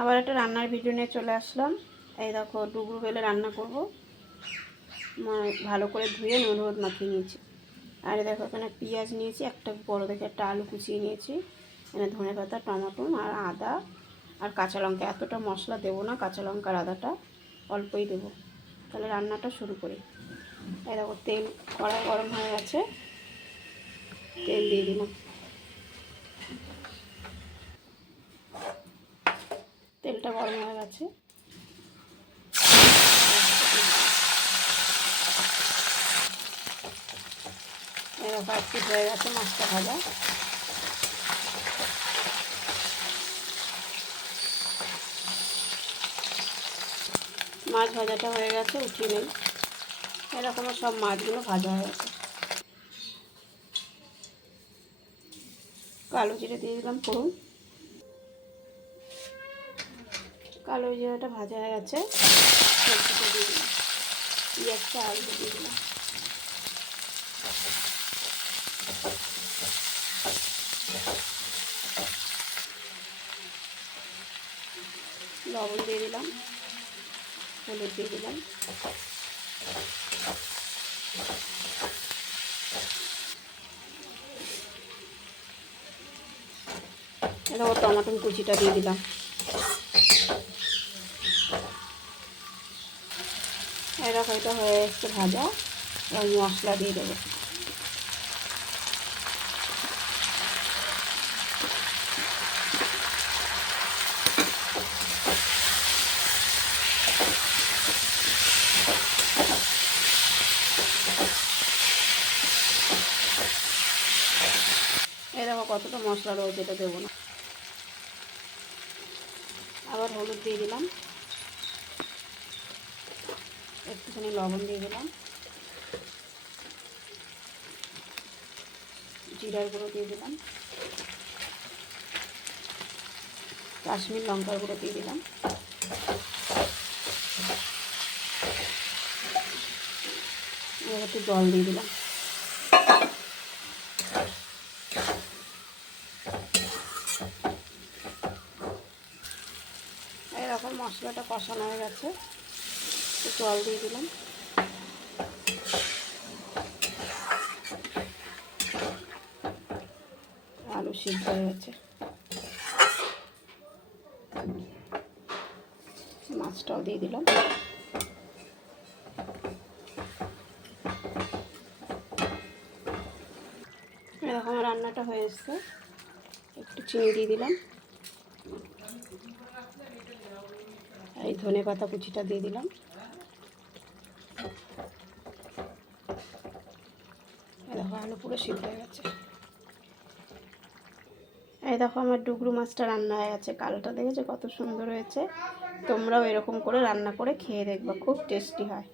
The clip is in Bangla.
আবার একটা রান্নার ভিডিও নিয়ে চলে আসলাম। এই দেখো ডুবরু বেলে রান্না করব। ভালো করে ধুয়ে নুন হলুদ মাখিয়ে নিয়েছি। আর দেখো এখানে পেঁয়াজ নিয়েছি, একটা বড় দেখে একটা আলু কুচিয়ে নিয়েছি, এখানে ধনেপাতা, টমেটো আর আদা আর কাঁচা লঙ্কা। এতটা মশলা দেবো না, কাঁচা লঙ্কা আর আদাটা অল্পই দেবো। তাহলে রান্নাটা শুরু করি। এই দেখো তেল কড়াই গরম হয়ে গেছে, তেল দিয়ে দিলাম। তেলটা গরম হয়ে গেছে, এরকম একটু হয়ে গেছে মাছটা ভাজা। মাছ ভাজাটা হয়ে গেছে, উঠিয়ে নেই। এরকম সব মাছগুলো ভাজা হয়ে গেছে। কালো জিরে দিয়ে দিলাম ফোড়ন। কালো জিরাটা ভাজা হয়ে গেছে, সবজিটা দিয়ে দিলাম, পেঁয়াজটা আলু দিয়ে দিলাম। লবণ দিয়ে দিলাম, হলুদ দিয়ে দিলাম। এরকম টমাটো কুচিটা দিয়ে দিলাম। এরকম এটা হয়ে এসছে ভাজা, ওই মশলা দিয়ে দেবো। এই দেখো কতটা মশলা রয়েছে, এটা দেবো না। আবার হলুদ দিয়ে দিলাম, একটুখানি লবণ দিয়ে দিলাম, জিরার গুঁড়ো দিয়ে দিলাম, কাশ্মীর লঙ্কার গুঁড়ো দিয়ে দিলাম। এবার একটু জল দিয়ে দিলাম। এরকম মশলাটা কষানো হয়ে গেছে, একটু জল দিয়ে দিলাম। আলু সিদ্ধ হয়ে গেছে, মাছটাও দিয়ে দিলাম। এরকম রান্নাটা হয়ে এসছে, একটু চিনি দিয়ে দিলাম, এই ধনেপাতা কুচিটা দিয়ে দিলাম। দেখো আলু পুরো সিদ্ধ হয়ে গেছে। এই দেখো আমার ডুগরু মাছটা রান্না হয়ে গেছে। কালোটা দেখেছো কত সুন্দর হয়েছে। তোমরাও এরকম করে রান্না করে খেয়ে দেখবা, খুব টেস্টি হয়।